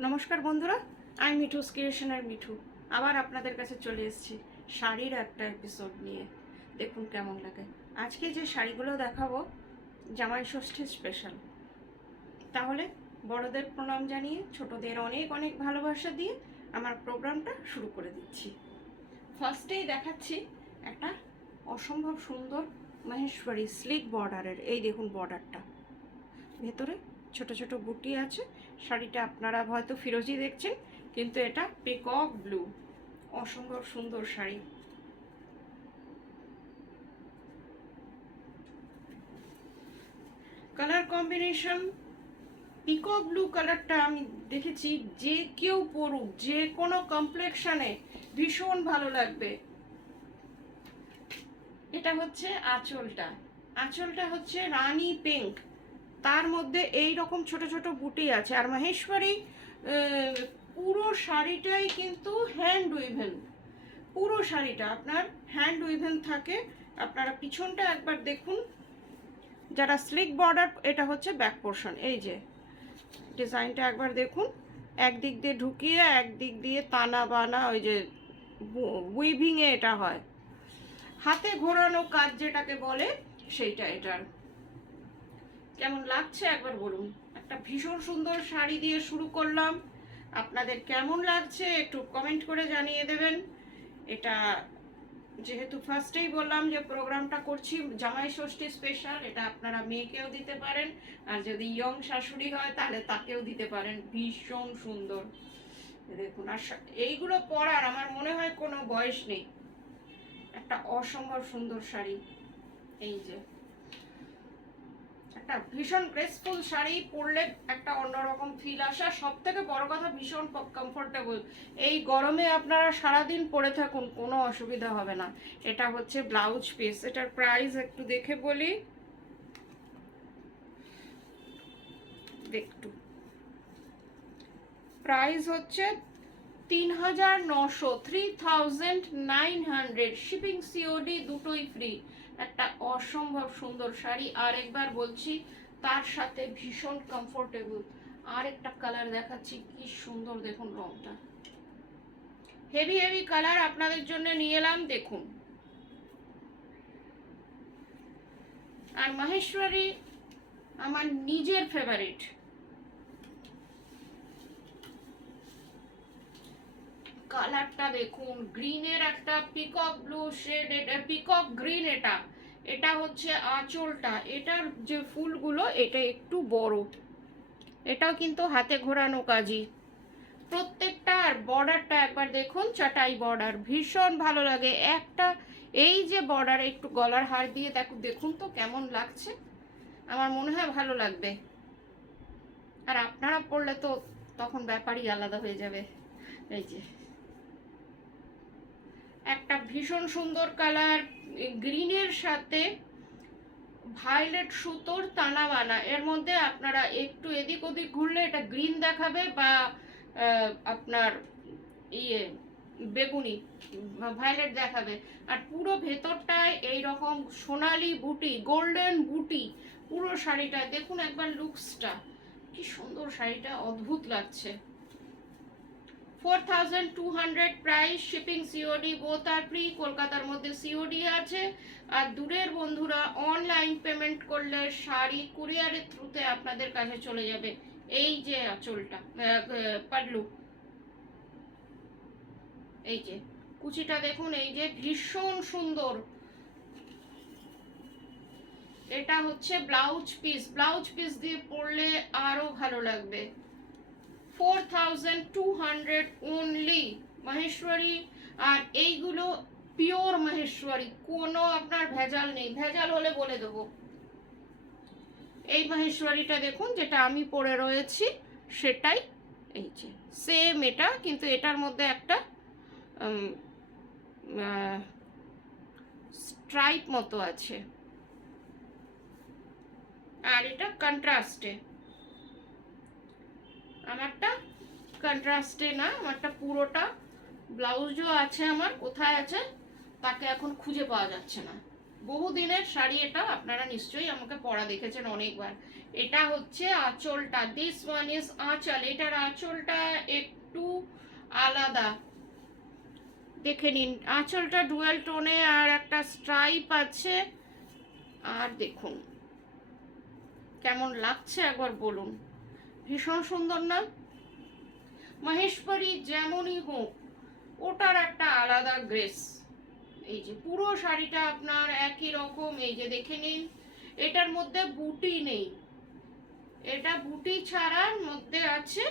নমস্কার বন্ধুরা, আমি মিঠুস ক্রিয়েশনের মিঠু আবার আপনাদের কাছে চলে এসেছি শাড়ির একটা এপিসোড নিয়ে। দেখুন কেমন লাগে। আজকে যে শাড়িগুলো দেখাবো জামাই ষষ্ঠী স্পেশাল। তাহলে বড়দের প্রণাম জানিয়ে ছোটদের অনেক অনেক ভালোবাসা দিয়ে আমার প্রোগ্রামটা শুরু করে দিচ্ছি। ফার্স্টেই দেখাচ্ছি একটা অসম্ভব সুন্দর মহেশ্বরী স্লিক বর্ডারের। এই দেখুন বর্ডারটা, ভেতরে ছোট ছোট বুটি আছে। শাড়িটা আপনারা হয়তো ফিরোজি দেখছেন, কিন্তু এটা পিকক ব্লু। অসম্ভব সুন্দর sari. Colour combination peacock blue কালারটা আমি দেখেছি যে কেউ পরুক, যে কোনো কমপ্লেকশনে ভীষণ ভালো লাগবে। এটা হচ্ছে আঁচলটা। আঁচলটা হচ্ছে রানী পিঙ্ক, তার মধ্যে এই রকম ছোট ছোট বুটি আছে। আর মহেশ্বরী পুরো শাড়িটাই কিন্তু হ্যান্ড উইভেন। পুরো শাড়িটা আপনার হ্যান্ড উইভেন থাকে। আপনারা পিছনটা একবার দেখুন, যারা স্লিক বর্ডার, এটা হচ্ছে ব্যাক পোর্শন। এই যে ডিজাইনটা একবার দেখুন, একদিক দিয়ে ঢুকিয়ে একদিক দিয়ে তানা বানা, ওই যে উইভিংয়ে এটা হয়, হাতে ঘোরানো কাজ যেটাকে বলে, সেইটা। এটার কেমন লাগছে একবার বলুন। একটা ভীষণ সুন্দর শাড়ি দিয়ে শুরু করলাম, আপনাদের কেমন লাগছে একটু কমেন্ট করে জানিয়ে দেবেন। এটা যেহেতু ফার্স্টেই বললাম যে প্রোগ্রামটা করছি জামাই ষষ্ঠী স্পেশাল, এটা আপনারা মেয়েকেও দিতে পারেন, আর যদি ইয়ং শাশুড়ি হয় তাহলে তাকেও দিতে পারেন। ভীষণ সুন্দর দেখুন। আর এইগুলো পরার আমার মনে হয় কোনো বয়স নেই। একটা অসম্ভব সুন্দর শাড়ি। এই যে একটা ভীষণ গ্রেসফুল শাড়ি পরলে একটা অন্যরকম ফিল আসা। সব থেকে বড় কথা ভীষণ কমফোর্টেবল। এই গরমে আপনারা সারাদিন পরে থাকুন, কোনো অসুবিধা হবে না। এটা হচ্ছে ব্লাউজ পিস। এটার প্রাইস একটু দেখে বলি, একটু প্রাইস হচ্ছে 3900, 3900। শিপিং সিওডি দুটোই ফ্রি। একটা অসম্ভব সুন্দর শাড়ি। আর একবার বলছি, তার সাথে ভীষণ কমফোর্টেবল। আর একটা কালার দেখাচ্ছি, কি সুন্দর দেখুন রংটা। হেভি হেভি কালার আপনাদের জন্য নিয়ে এলাম, দেখুন। আর মহেশ্বরী আমার নিজের ফেভারিট। কালারটা দেখুন, গ্রিনের একটা পিকক ব্লু শেড, এটা পিকক গ্রিন। এটা এটা হচ্ছে আঁচলটা। এটার যে ফুলগুলো এটা একটু বড়, এটাও কিন্তু হাতে ঘোরানো কাজই প্রত্যেকটা। আর বর্ডারটা একবার দেখুন, চাটাই বর্ডার, ভীষণ ভালো লাগে একটা। এই যে বর্ডার একটু গলার হার দিয়ে দেখুন তো কেমন লাগছে। আমার মনে হয় ভালো লাগবে। আর আপনারা পড়লে তো তখন ব্যাপারই আলাদা হয়ে যাবে। এই যে একটা ভীষণ সুন্দর কালার, গ্রিনের সাথে ভায়োলেট সুতোর তানা বানা। এর মধ্যে আপনারা একটু এদিক ওদিক ঘুরলে এটা গ্রিন দেখাবে, বা আপনার ইয়ে বেগুনি ভায়োলেট দেখাবে। আর পুরো ভেতরটায় এইরকম সোনালি বুটি, গোল্ডেন বুটি পুরো শাড়িটায়। দেখুন একবার লুকসটা, কি সুন্দর শাড়িটা, অদ্ভুত লাগছে। 4200 প্রাইস, শিপিং সিওডি বোথ আর ফ্রি। কলকাতার মধ্যে সিওডি আছে, আর দূরের বন্ধুরা অনলাইন পেমেন্ট করলে শাড়ি কুরিয়ারের থ্রুতে আপনাদের কাছে চলে যাবে। এই যে আঁচলটা, পাল্লু, এই যে কুচিটা দেখুন, এই যে ভীষণ সুন্দর। এটা হচ্ছে ব্লাউজ পিস। ব্লাউজ পিস দিয়ে পরলে আরো ভালো লাগবে। 4200 অনলি মহেশ্বরী। আর এইগুলো পিওর মহেশ্বরী, কোনো আপনার ভেজাল নেই। ভেজাল হলে বলে দেবো। এই মহেশ্বরীটা দেখুন, যেটা আমি পরে রয়েছি সেটাই। এই যে সেম এটা, কিন্তু এটার মধ্যে একটা স্ট্রাইপ মতো আছে। আর এটা কন্ট্রাস্টে। আমারটা কন্ট্রাস্টে না, আমারটা পুরোটা। ব্লাউজও আছে আমার, কোথায় আছে তাকে এখন খুঁজে পাওয়া যাচ্ছে না। বহুদিনের শাড়ি এটা, আপনারা নিশ্চয়ই আমাকে পরা দেখেছেন অনেকবার। এটা হচ্ছে আঁচলটা, দিস ওয়ান ইজ আঁচল। এটার আঁচলটা একটু আলাদা, দেখে নিন। আঁচলটা ডুয়াল টোনে আর একটা স্ট্রাইপ আছে। আর দেখুন কেমন লাগছে একবার বলুন, ভীষণ সুন্দর না? মহেশ্বরী যেমনই হোক, ওটার একটা আলাদা গ্রেস। এই যে পুরো শাড়িটা আপনার একই রকম, এই যে দেখে নিন, এটার মধ্যে বুটি নেই, এটা বুটি ছাড়ার মধ্যে আছে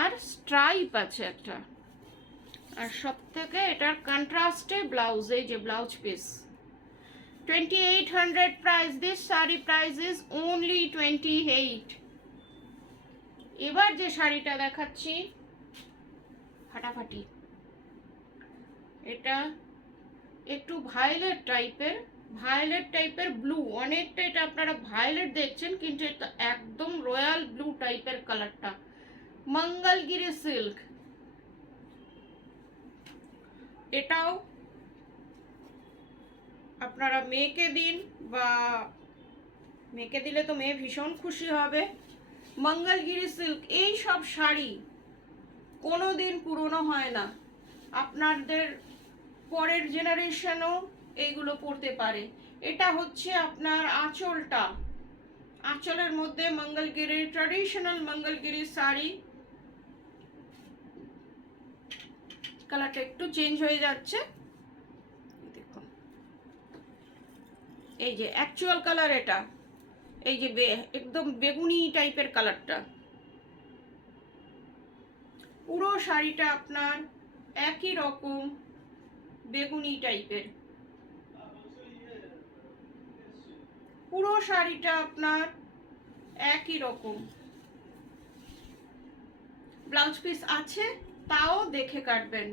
আর স্ট্রাইপ আছে একটা। আর সব থেকে এটার কন্ট্রাস্টে ব্লাউজ, এই যে blouse piece. 2800 price, this sari price is only 28। এবার যে শাড়িটা দেখাচ্ছি ফাটাফাটি, এটা একটু ভায়োলেট টাইপের ব্লু, অনেকটা এটা আপনারা ভায়োলেট দেখছেন, কিন্তু এটা একদম রয়্যাল ব্লু টাইপের কালারটা। মঙ্গলগিরি সিল্ক, এটাও আপনারা মেয়েকে দিন, বা মেয়েকে দিলে তো মেয়ে ভীষণ খুশি হবে। মঙ্গলগিরি সিল্ক, এই সব শাড়ি কোনো দিন পুরনো হয় না, আপনাদের পরের জেনারেশনও এইগুলো পরতে পারে। এটা হচ্ছে আপনার আঁচলটা, আঁচলের মধ্যে মঙ্গলগিরি, ট্র্যাডিশনাল মঙ্গলগিরি শাড়ি। কালারটা একটু চেঞ্জ হয়ে যাচ্ছে, দেখুন এই যে অ্যাকচুয়াল কালার এটা, এই যে একদম বেগুনি টাইপের কালারটা। পুরো শাড়িটা আপনার একই রকম বেগুনি টাইপের, পুরো শাড়িটা আপনার একই রকম। ব্লাউজ পিস আছে, তাও দেখে কাটবেন।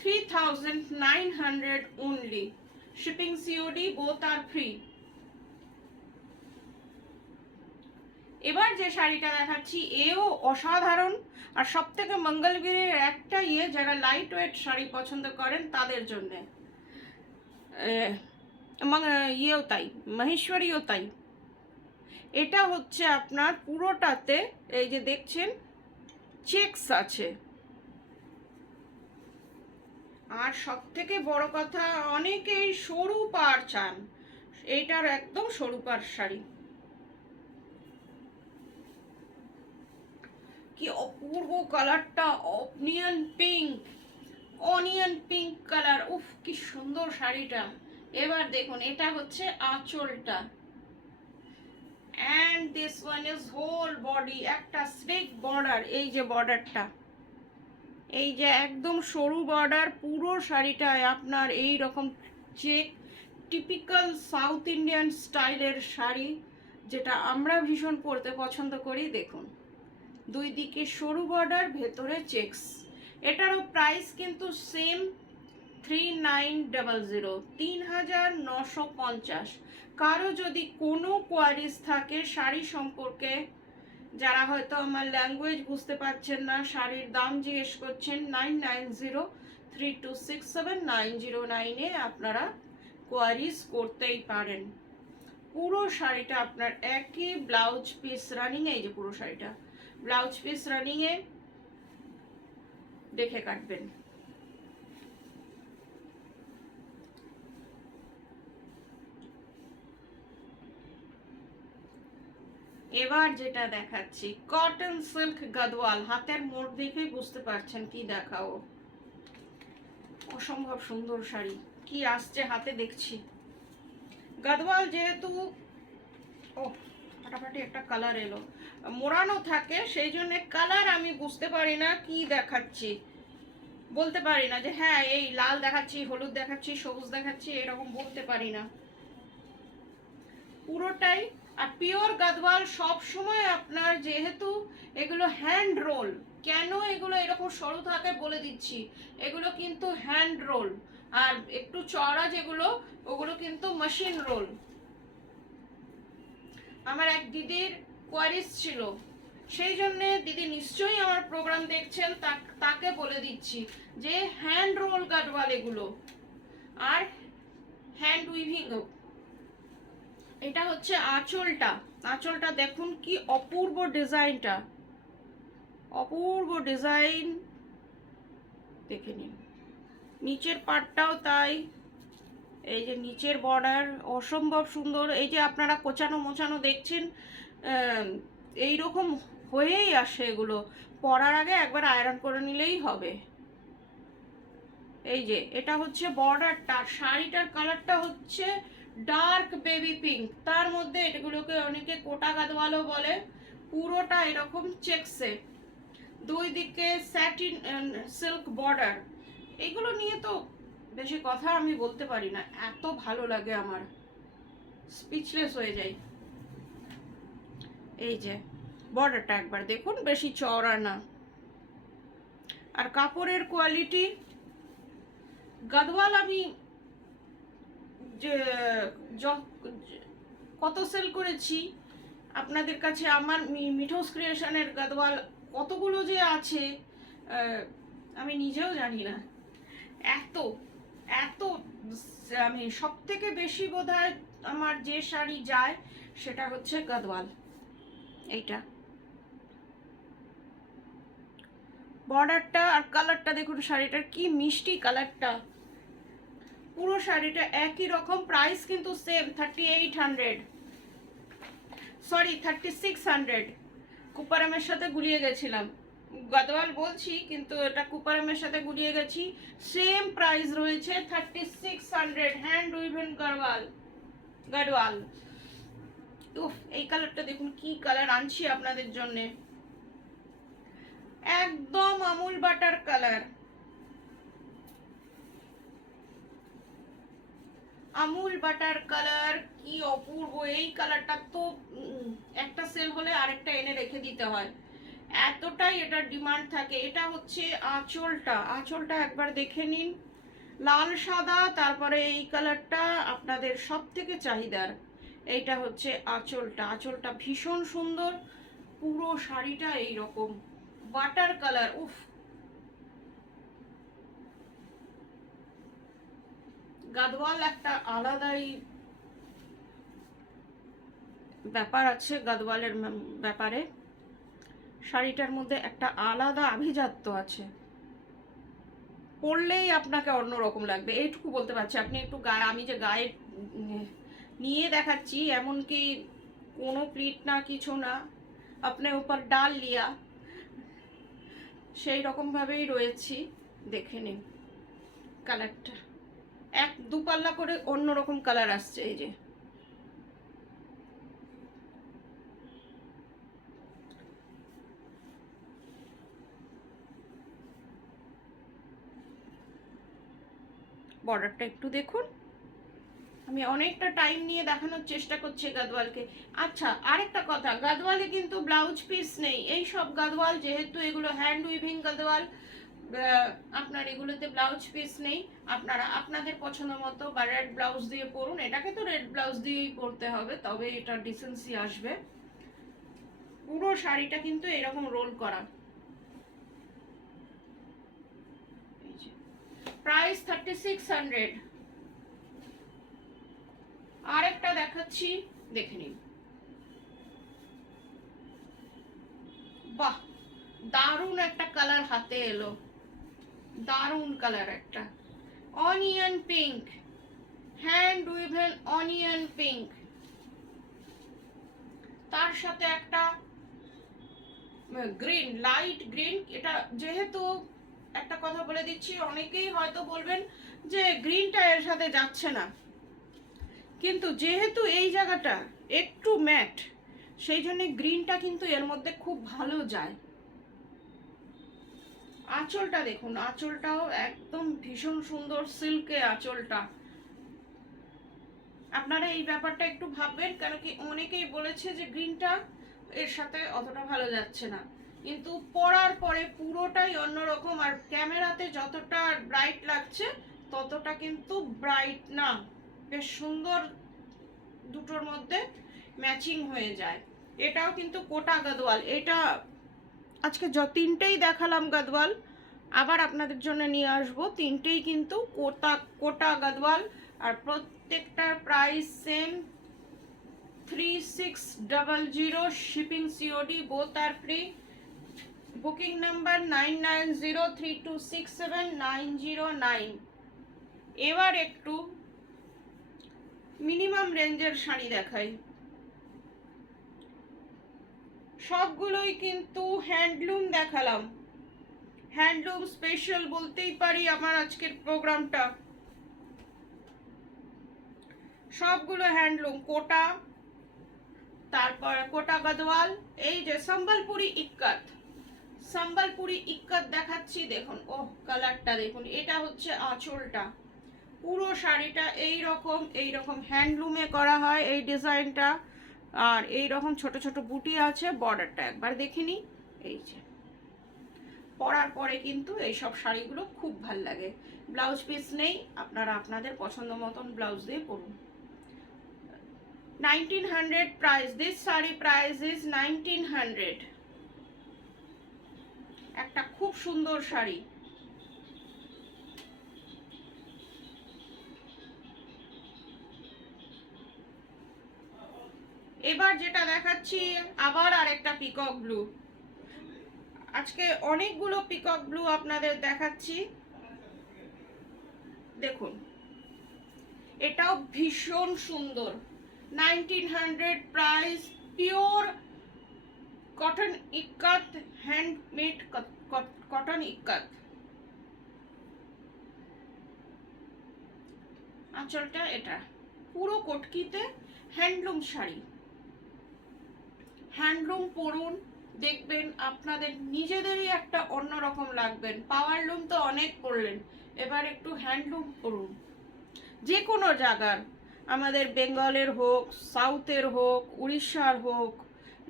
3900 only, shipping COD both are free। এবার যে শাড়িটা দেখাচ্ছি এও অসাধারণ, আর সব থেকে মঙ্গলগিরির একটা যারা লাইট ওয়েট শাড়ি পছন্দ করেন তাদের জন্য, ইয়েও তাই, মহেশ্বরীও তাই। এটা হচ্ছে আপনার পুরোটাতে এই যে দেখছেন চেকস আছে, আর সব থেকে বড় কথা অনেকেই সরু পাড় চান, এইটার একদম সরু পাড় শাড়ি। কি অপূর্ব কালারটা, অনিয়ন পিঙ্ক কালার, উফ কি সুন্দর শাড়িটা। এবার দেখুন এটা হচ্ছে আঁচলটা, and this one is whole body, একটা স্লিক বর্ডার, এই যে বর্ডারটা, এই যে একদম সরু বর্ডার, পুরো শাড়িটায় আপনার এই রকম চেক, টিপিক্যাল সাউথ ইন্ডিয়ান স্টাইলের শাড়ি, যেটা আমরা ভীষণ পরতে পছন্দ করি। দেখুন দুই দিকে সরু বর্ডার, ভেতরে চেকস। এটারও প্রাইস কিন্তু সেম, 3900, 3950। কারো যদি কোনো কোয়ারিজ থাকে শাড়ি সম্পর্কে, যারা হয়তো আমার ল্যাঙ্গুয়েজ বুঝতে পারছেন না, শাড়ির দাম জিজ্ঞেস করছেন, 9903267909 আপনারা কোয়ারিজ করতেই পারেন। পুরো শাড়িটা আপনার একই ব্লাউজ পিস রানিং, এই যে পুরো শাড়িটা ব্লাউজ পিস রানিংয়ে, দেখে কাটবেন। এবার যেটা দেখাচ্ছি কটন সিল্ক গাদওয়াল, হাতের মোড় দেখেই বুঝতে পারছেন কি দেখাও, অসম্ভব সুন্দর শাড়ি। কি আসছে হাতে দেখছি, গাদওয়াল যেহেতু, ও ফাটাফাটি একটা কালার এলো, মোড়ানো থাকে, সেই জন্য কালার আমি বুঝতে পারি না কি দেখাচ্ছি, বলতে পারি না যে হ্যাঁ এই লাল দেখাচ্ছি, হলুদ দেখাচ্ছি, সবুজ দেখাচ্ছি, এরকম বলতে পারি না। পুরোটাই আর পিওর গাদওয়াল। সব সময় আপনার যেহেতু এগুলো হ্যান্ড রোল, কেন এগুলো এরকম সরু থাকে বলে দিচ্ছি, এগুলো কিন্তু হ্যান্ড রোল, আর একটু চড়া যেগুলো ওগুলো কিন্তু মেশিন রোল। আমার এক দিদির কোয়ারিজ ছিল, সেই জন্য দিদি নিশ্চয়ই আমার প্রোগ্রাম দেখছেন, তাকে বলে দিচ্ছি যে হ্যান্ড রোল গাদওয়াল এগুলো, আর হ্যান্ড উইভিং এটা হচ্ছে আঁচলটা। আঁচলটা দেখুন কি অপূর্ব ডিজাইনটা, অপূর্ব ডিজাইন, দেখে নিন। নিচের পাটটাও তাই, এই যে নিচের বর্ডার অসম্ভব সুন্দর। এই যে আপনারা কোচানো মোচানো দেখছেন, এই রকম হয়েই আসে এগুলো। পরার আগে একবার আয়রন করে নিলেই হবে। এই যে এটা হচ্ছে বর্ডারটা, শাড়িটার কালারটা হচ্ছে ডার্ক বেবি পিঙ্ক, তার মধ্যে এগুলোকে অনেকে কোটা গাদওয়ালও বলে। পুরোটা এরকম চেকসে, দুই দিকে স্যাটিন সিল্ক বর্ডার। এগুলো নিয়ে তো বেশি কথা আমি বলতে পারি না, এত ভালো লাগে আমার, স্পিচলেস হয়ে যাই। এই যে বর্ডারটা একবার দেখুন, বেশি চওড়া না। আর কাপড়ের কোয়ালিটি, গাদওয়াল আমি যে কত সেল করেছি আপনাদের কাছে, আমার মিঠোস ক্রিয়েশনের গাদওয়াল কতগুলো যে আছে আমি নিজেও জানি না। এত এত আমি সব থেকে বেশি বোধহয় আমার যে শাড়ি যায় সেটা হচ্ছে গাদওয়াল। এইটা বর্ডারটা আর কালারটা দেখুন, শাড়িটার কি মিষ্টি কালারটা। পুরো শাড়িটা একই রকম, প্রাইস কিন্তু সেম 3800, সরি 3600। কুপারামের সাথে গুলিয়ে গেছিলাম, গাদওয়াল বলছি কিন্তু এটা কুপারামের সাথে গুলিয়ে গেছি। সেম প্রাইস রয়েছে 3600, হ্যান্ড উইভেন গাডওয়াল। উফ, এই কালারটা দেখুন কি কালার আনছি আপনাদের জন্যে, একদম Amul butter colour, Amul butter colour, কি অপূর্ব। এই কালারটা তো একটা সেল হলে আরেকটা এনে রেখে দিতে হয়, এতটাই এটা ডিমান্ড থাকে। এটা হচ্ছে আঁচলটা, আঁচলটা একবার দেখে নিন, লাল সাদা, তারপরে এই কালারটা আপনাদের সব থেকে চাহিদার। এইটা হচ্ছে আঁচলটা, আঁচলটা ভীষণ সুন্দর। পুরো শাড়িটা এইরকম বাটার কালার। উফ, গাদওয়াল একটা আলাদাই ব্যাপার আছে, গাদওয়ালের ব্যাপারে শাড়িটার মধ্যে একটা আলাদা আভিজাত্য আছে, পরলেই আপনাকে অন্যরকম লাগবে, এইটুকু বলতে পারছি। আপনি একটু গায়ে, আমি যে গায়ে নিয়ে দেখাচ্ছি, এমনকি কোনো প্লিট না, কিছু না, আপনি উপর ডাল লিয়া, সেই রকম ভাবেই রয়েছি। দেখে নিন কালারটা, এক দু পাল্লা করে অন্যরকম কালার আসছে। এই যে বর্ডারটা একটু দেখুন, আমি অনেকটা টাইম নিয়ে দেখানোর চেষ্টা করছি গাদওয়ালকে। আচ্ছা, আরেকটা কথা, গাদওয়ালে কিন্তু ব্লাউজ পিস নেই। এই সব গাদওয়াল, যেহেতু এগুলো হ্যান্ড উইভিং গাদওয়াল, আপনার এগুলোতে ব্লাউজ পিস নেই। আপনারা আপনাদের পছন্দ মতো বা রেড ব্লাউজ দিয়ে পরুন, এটাকে তো রেড ব্লাউজ দিয়েই পরতে হবে, তবে এটা ডিসেন্সি আসবে। পুরো শাড়িটা কিন্তু এরকম রোল করা। প্রাইস 3600। আরেকটা দেখাচ্ছি, দেখে নিন। বাহ, দারুণ একটা কালার হাতে এলো, দারুণ কালার একটা onion pink, hand woven onion pink, তার সাথে একটা গ্রিন, লাইট গ্রিন। এটা যেহেতু, একটা কথা বলে দিচ্ছি, অনেকেই হয়তো বলবেন যে গ্রিনটা এর সাথে যাচ্ছে না, কিন্তু যেহেতু এই জায়গাটা একটু ম্যাট, সেই জন্য গ্রিনটা কিন্তু এর মধ্যে খুব ভালো যায়। আঁচলটা দেখুন, আঁচলটাও একদম ভীষণ সুন্দর, সিল্কে আঁচলটা। আপনারা এই ব্যাপারটা একটু ভাববেন, কেন কি অনেকেই বলেছে যে গ্রিনটা এর সাথে অতটা ভালো যাচ্ছে না, কিন্তু পরার পরে পুরোটাই অন্যরকম। আর ক্যামেরাতে যতটা ব্রাইট লাগছে ততটা কিন্তু ব্রাইট না, বেশ সুন্দর, দুটোর মধ্যে ম্যাচিং হয়ে যায়। এটাও কিন্তু কোটা গাদওয়াল। এটা আজকে তিনটেই দেখালাম গাদওয়াল, আবার আপনাদের জন্য নিয়ে আসবো তিনটেই কিন্তু কোটা গাদওয়াল। আর প্রত্যেকটার price same 3600, shipping COD, both are free. Booking number 9903267909। এবার একটু মিনিমাম রেঞ্জের শাড়ি দেখাই। সবগুলোই কিন্তু হ্যান্ডলুম দেখালাম, হ্যান্ডলুম স্পেশাল বলতেই পারি আমার আজকের প্রোগ্রামটা। সবগুলো হ্যান্ডলুম, কোটা, তারপর কোটা গদওয়াল, এই যে সম্বলপুরি ইক্কত, সম্বলপুরি ইক্কত দেখাচ্ছি। দেখুন, ওহ কালারটা দেখুন, এটা হচ্ছে আঁচলটা। পুরো শাড়িটা এই রকম হ্যান্ডলুমে করা হয় এই ডিজাইনটা, আর এই রকম ছোট ছোট বুটি আছে। বর্ডারটা একবার দেখিনি, এই যে পরার পরে কিন্তু এইসব শাড়িগুলো খুব ভাল লাগে। ব্লাউজ পিস নেই, আপনারা আপনাদের পছন্দ মতন ব্লাউজ দিয়ে পরুন। 1900 price, this sari price is 1900। একটা খুব সুন্দর শাড়ি। এবার যেটা দেখাচ্ছি আবার আরেকটা পিকক ব্লু। আজকে অনেকগুলো পিকক ব্লু আপনাদের দেখাচ্ছি। দেখুন, এটাও ভীষণ সুন্দর। 1900 price, pure cotton ikat, handmade cotton ikat. আঁচলটা এটা পুরো কটকিতে হ্যান্ডলুম শাড়ি। হ্যান্ডলুম পরুন, দেখবেন আপনাদের নিজেদেরই একটা অন্যরকম লাগবেন। পাওয়ার লুম তো অনেক পরলেন, এবার একটু হ্যান্ডলুম পরুন। যে কোনো জায়গার, আমাদের বেঙ্গলের হোক, সাউথের হোক, উড়িষ্যার হোক,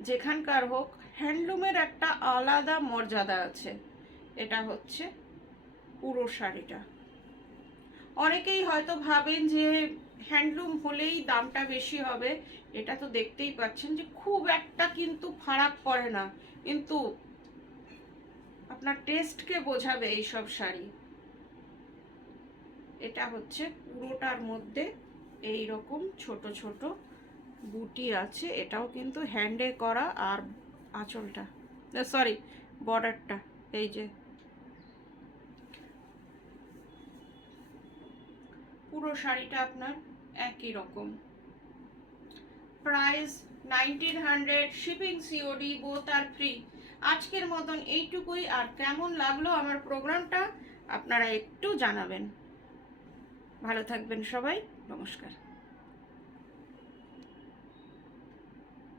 যেখানকার হোক, হ্যান্ডলুমের একটা আলাদা মর্যাদা আছে। এটা হচ্ছে পুরো শাড়িটা। অনেকেই হয়তো ভাবেন যে হ্যান্ডলুম হলেই দামটা বেশি হবে। এটা তো দেখতেই পাচ্ছেন যে খুব একটা কিন্তু ফারাক পড়ে না, কিন্তু আপনার টেস্টকে বোঝাবে এইসব শাড়ি। এটা হচ্ছে পুরোটার মধ্যে এই রকম ছোট ছোট বুটি আছে। এটাও কিন্তু হ্যান্ডে করা। আর আঁচলটা, সরি, বর্ডারটা এই যে পুরো শাড়িটা আপনার একই রকম। প্রাইস 1900, শিপিং COD, বোথ আর ফ্রি। আজকের মতন এইটুকুই। আর কেমন লাগলো আমার প্রোগ্রামটা আপনারা একটু জানাবেন। ভালো থাকবেন সবাই, নমস্কার।